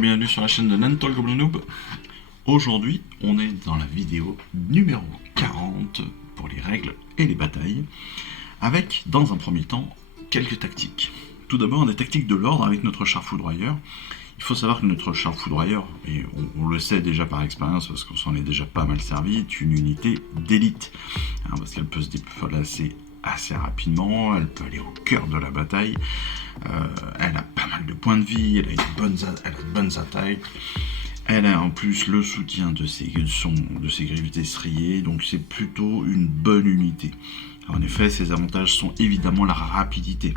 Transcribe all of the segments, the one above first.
bienvenue sur la chaîne de Nantol Goblin Noob. Aujourd'hui, on est dans la vidéo numéro 40 pour les règles et les batailles, avec, dans un premier temps, quelques tactiques. Tout d'abord, des tactiques de l'ordre avec notre char foudroyeur. Il faut savoir que notre char foudroyeur, et on le sait déjà par expérience parce qu'on s'en est déjà pas mal servi, est une unité d'élite, parce qu'elle peut se déplacer assez rapidement, elle peut aller au cœur de la bataille, elle a pas mal de points de vie, elle a de bonnes attaques, elle a en plus le soutien de ses griffes destriées, donc c'est plutôt une bonne unité. En effet, ses avantages sont évidemment la rapidité.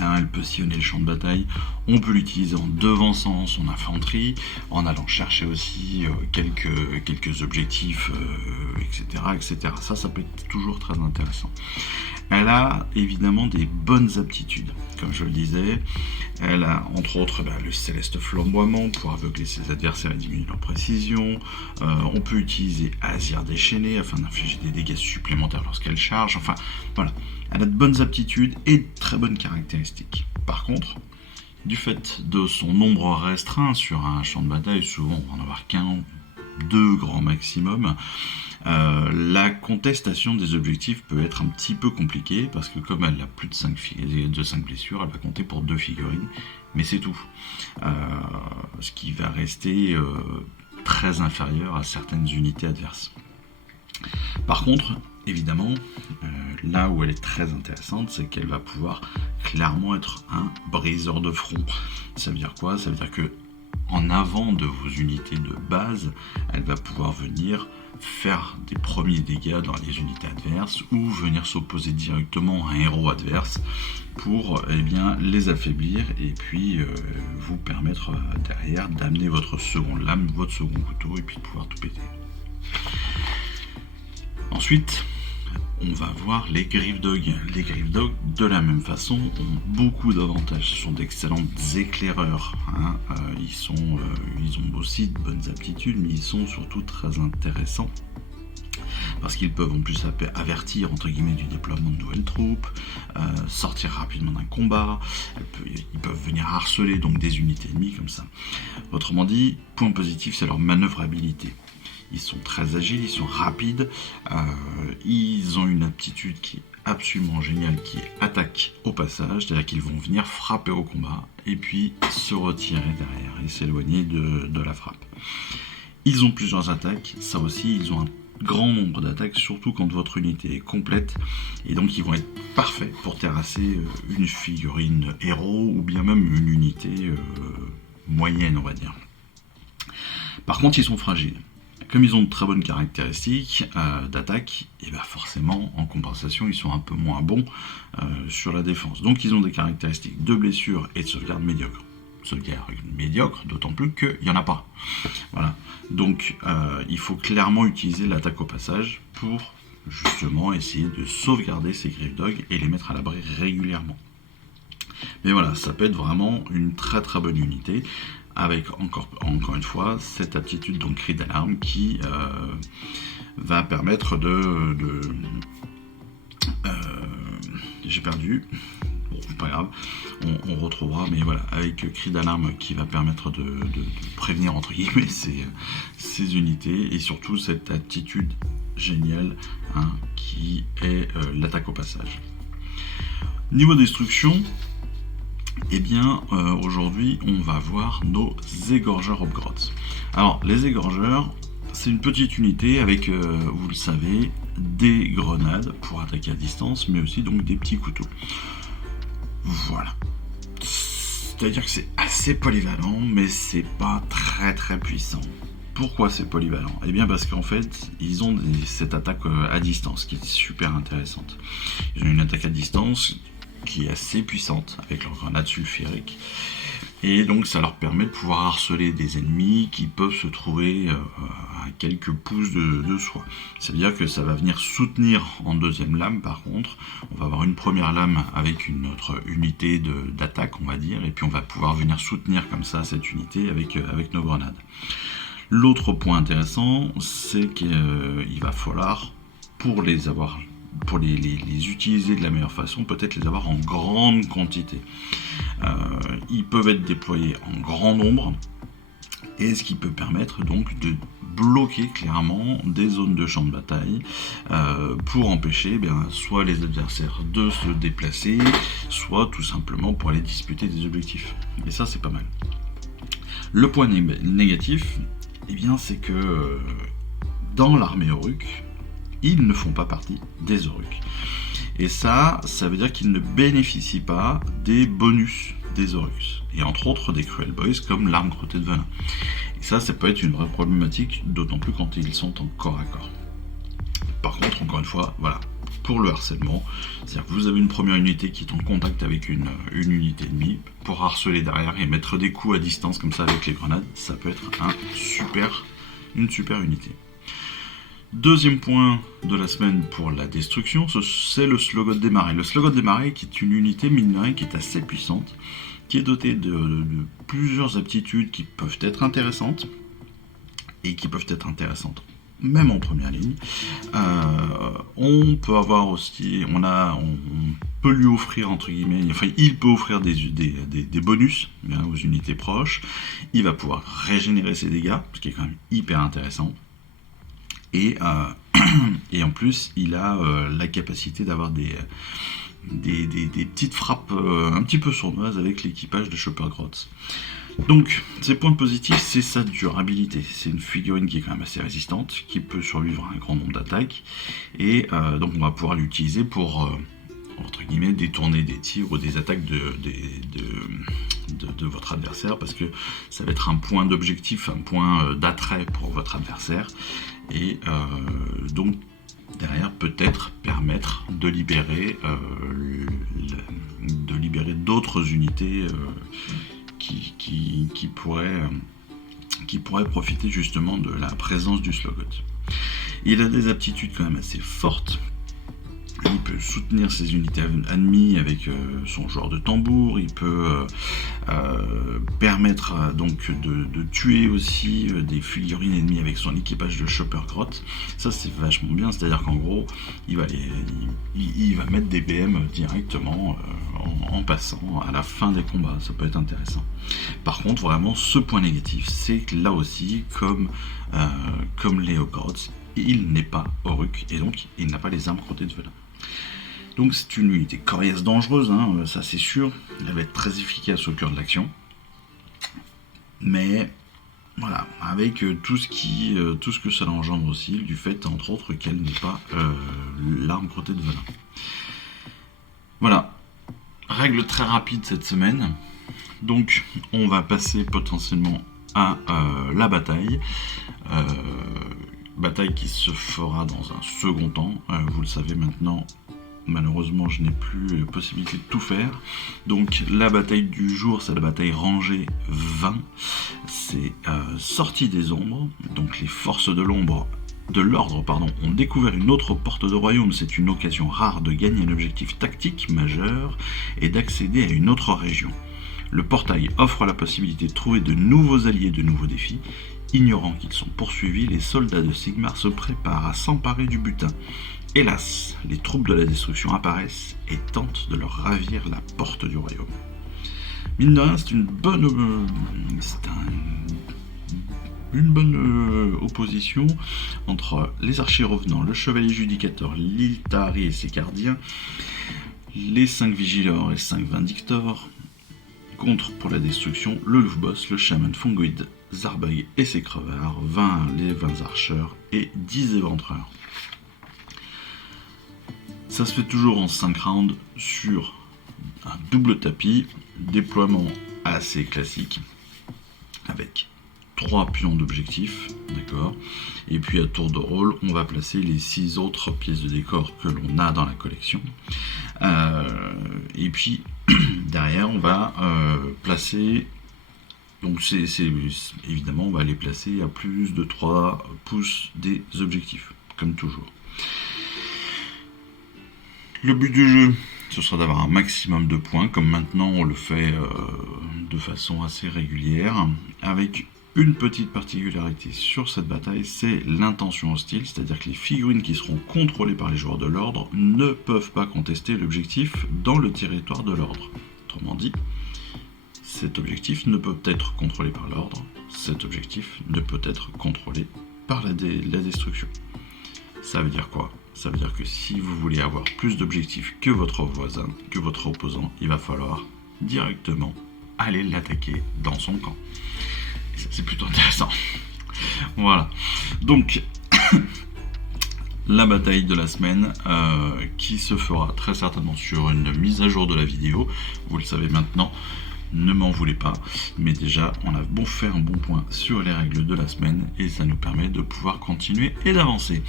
Elle peut sillonner le champ de bataille, on peut l'utiliser en devançant son infanterie, en allant chercher aussi quelques objectifs, etc. Ça peut être toujours très intéressant. Elle a évidemment des bonnes aptitudes, comme je le disais. Elle a entre autres le céleste flamboiement pour aveugler ses adversaires et diminuer leur précision. On peut utiliser Azir déchaîné afin d'infliger des dégâts supplémentaires lorsqu'elle charge. Enfin, voilà. Elle a de bonnes aptitudes et de très bonnes caractéristiques. Par contre, du fait de son nombre restreint sur un champ de bataille, souvent on va en avoir qu'un, deux grand maximum, la contestation des objectifs peut être un petit peu compliquée parce que comme elle a plus de 5 blessures, elle va compter pour 2 figurines, mais c'est tout. Ce qui va rester très inférieur à certaines unités adverses. Par contre, évidemment, là où elle est très intéressante, c'est qu'elle va pouvoir clairement être un briseur de front. Ça veut dire quoi? Ça veut dire que en avant de vos unités de base, elle va pouvoir venir faire des premiers dégâts dans les unités adverses ou venir s'opposer directement à un héros adverse pour les affaiblir et puis vous permettre derrière d'amener votre seconde lame, votre second couteau et puis de pouvoir tout péter. Ensuite, on va voir les Griff Dogs. Les Griff Dogs, de la même façon, ont beaucoup d'avantages. Ce sont d'excellents éclaireurs. Ils ont aussi de bonnes aptitudes, mais ils sont surtout très intéressants. Parce qu'ils peuvent en plus avertir entre guillemets du déploiement de nouvelles troupes, sortir rapidement d'un combat, ils peuvent venir harceler donc des unités ennemies comme ça. Autrement dit, point positif, c'est leur manœuvrabilité. Ils sont très agiles, ils sont rapides, ils ont une aptitude qui est absolument géniale, qui est attaque au passage, c'est-à-dire qu'ils vont venir frapper au combat et puis se retirer derrière et s'éloigner de la frappe. Ils ont plusieurs attaques, ça aussi, ils ont un grand nombre d'attaques, surtout quand votre unité est complète, et donc ils vont être parfaits pour terrasser une figurine héros ou bien même une unité moyenne, on va dire. Par contre, ils sont fragiles. Comme ils ont de très bonnes caractéristiques d'attaque, et forcément, en compensation, ils sont un peu moins bons sur la défense. Donc ils ont des caractéristiques de blessure et de sauvegarde médiocre. Sauvegarde médiocre, d'autant plus qu'il n'y en a pas. Voilà. Donc il faut clairement utiliser l'attaque au passage pour justement essayer de sauvegarder ces Griff Dogs et les mettre à l'abri régulièrement. Mais voilà, ça peut être vraiment une très très bonne unité, avec encore une fois cette aptitude donc cri d'alarme qui va permettre j'ai perdu, bon pas grave, on retrouvera, mais voilà, avec cri d'alarme qui va permettre de prévenir entre guillemets ces unités, et surtout cette aptitude géniale qui est l'attaque au passage. Niveau destruction, aujourd'hui on va voir nos égorgeurs Hobgrots. Alors les égorgeurs, c'est une petite unité avec, vous le savez, des grenades pour attaquer à distance, mais aussi donc des petits couteaux. Voilà. C'est-à-dire que c'est assez polyvalent, mais c'est pas très très puissant. Pourquoi c'est polyvalent? Eh bien parce qu'en fait, ils ont cette attaque à distance qui est super intéressante. Ils ont une attaque à distance qui est assez puissante avec leur grenade sulfurique, et donc ça leur permet de pouvoir harceler des ennemis qui peuvent se trouver à quelques pouces de soi. Ça veut dire que ça va venir soutenir en deuxième lame. Par contre, on va avoir une première lame avec notre unité d'attaque, on va dire, et puis on va pouvoir venir soutenir comme ça cette unité avec nos grenades. L'autre point intéressant, c'est qu'il va falloir, pour les utiliser de la meilleure façon, peut-être les avoir en grande quantité. Ils peuvent être déployés en grand nombre, et ce qui peut permettre donc de bloquer clairement des zones de champ de bataille pour empêcher soit les adversaires de se déplacer, soit tout simplement pour aller disputer des objectifs. Et ça, c'est pas mal. Le point négatif, c'est que dans l'armée Oruq, ils ne font pas partie des Oruq. Et ça veut dire qu'ils ne bénéficient pas des bonus des Oruq. Et entre autres des Cruel Boys comme l'arme crottée de venin. Et ça peut être une vraie problématique, d'autant plus quand ils sont en corps à corps. Par contre, encore une fois, voilà, pour le harcèlement, c'est-à-dire que vous avez une première unité qui est en contact avec une unité ennemie, pour harceler derrière et mettre des coups à distance comme ça avec les grenades, ça peut être une super unité. Deuxième point de la semaine pour la destruction, c'est le Slogot des Marais. Le Slogot des Marais qui est une unité mine de rien qui est assez puissante, qui est dotée de plusieurs aptitudes qui peuvent être intéressantes, et qui peuvent être intéressantes même en première ligne. On peut avoir aussi, on peut lui offrir entre guillemets, il peut offrir des bonus aux unités proches. Il va pouvoir régénérer ses dégâts, ce qui est quand même hyper intéressant. Et en plus, il a la capacité d'avoir des petites frappes un petit peu sournoises avec l'équipage de Chopper Grots. Donc, ses points positifs, c'est sa durabilité. C'est une figurine qui est quand même assez résistante, qui peut survivre à un grand nombre d'attaques, et donc on va pouvoir l'utiliser pour, entre guillemets, détourner des tirs ou des attaques de votre adversaire, parce que ça va être un point d'objectif, un point d'attrait pour votre adversaire, et donc derrière peut-être permettre de libérer d'autres unités qui pourraient profiter justement de la présence du Slogot. Il a des aptitudes quand même assez fortes. Il peut soutenir ses unités ennemies avec son joueur de tambour. Il peut permettre donc de tuer aussi des figurines ennemies avec son équipage de Chopper Grots. Ça, c'est vachement bien. C'est-à-dire qu'en gros, il va mettre des BM directement en passant à la fin des combats. Ça peut être intéressant. Par contre, vraiment, ce point négatif, c'est que là aussi, comme Leo Grots, il n'est pas Oruq et donc il n'a pas les armes crottées de venin. Donc c'est une unité coriace dangereuse, ça c'est sûr. Elle va être très efficace au cœur de l'action. Mais voilà, avec tout ce que ça engendre aussi, du fait entre autres qu'elle n'est pas l'arme crottée de venin. Voilà, règle très rapide cette semaine. Donc on va passer potentiellement à la bataille. Bataille qui se fera dans un second temps. Vous le savez maintenant, malheureusement je n'ai plus la possibilité de tout faire. Donc la bataille du jour, c'est la bataille rangée 20. C'est Sortie des ombres. Donc les forces de l'ordre ont découvert une autre porte de royaume. C'est une occasion rare de gagner un objectif tactique majeur et d'accéder à une autre région. Le portail offre la possibilité de trouver de nouveaux alliés, de nouveaux défis. Ignorant qu'ils sont poursuivis, les soldats de Sigmar se préparent à s'emparer du butin. Hélas, les troupes de la destruction apparaissent et tentent de leur ravir la porte du royaume. Mine de rien, c'est une bonne opposition entre les archers revenants, le chevalier judicateur, l'Iltari et ses gardiens, les 5 vigilors et 5 vindictors, contre pour la destruction le Louvboss, le chaman fungoïde, Zarbug et ses crevards, les 20 archers et 10 éventreurs. Ça se fait toujours en 5 rounds sur un double tapis, déploiement assez classique, avec 3 pions d'objectifs, d'accord. Et puis à tour de rôle, on va placer les 6 autres pièces de décor que l'on a dans la collection. Et puis derrière, on va placer. Donc évidemment, on va les placer à plus de 3 pouces des objectifs, comme toujours. Le but du jeu, ce sera d'avoir un maximum de points, comme maintenant on le fait de façon assez régulière, avec une petite particularité sur cette bataille, c'est l'intention hostile, c'est-à-dire que les figurines qui seront contrôlées par les joueurs de l'ordre ne peuvent pas contester l'objectif dans le territoire de l'ordre. Autrement dit, Cet objectif ne peut être contrôlé par l'ordre, cet objectif ne peut être contrôlé par la destruction. Ça veut dire quoi? Ça veut dire que si vous voulez avoir plus d'objectifs que votre voisin, que votre opposant, il va falloir directement aller l'attaquer dans son camp. Et ça, c'est plutôt intéressant. Voilà. Donc, la bataille de la semaine qui se fera très certainement sur une mise à jour de la vidéo. Vous le savez maintenant. Ne m'en voulez pas, mais déjà on a fait un bon point sur les règles de la semaine et ça nous permet de pouvoir continuer et d'avancer.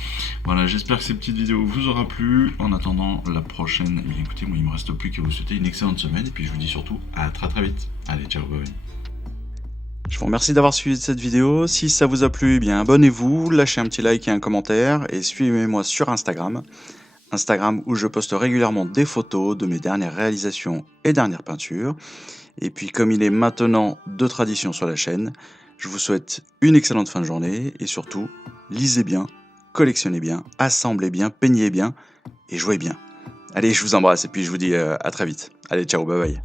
Voilà, j'espère que ces petites vidéos vous aura plu. En attendant la prochaine, eh bien écoutez, moi il me reste plus qu'à vous souhaiter une excellente semaine et puis je vous dis surtout à très vite. Allez, ciao, bye. Je vous remercie d'avoir suivi cette vidéo. Si ça vous a plu, eh bien abonnez-vous, lâchez un petit like et un commentaire et suivez-moi sur Instagram où je poste régulièrement des photos de mes dernières réalisations et dernières peintures. Et puis comme il est maintenant de tradition sur la chaîne, je vous souhaite une excellente fin de journée et surtout, lisez bien, collectionnez bien, assemblez bien, peignez bien et jouez bien. Allez, je vous embrasse et puis je vous dis à très vite. Allez, ciao, bye bye.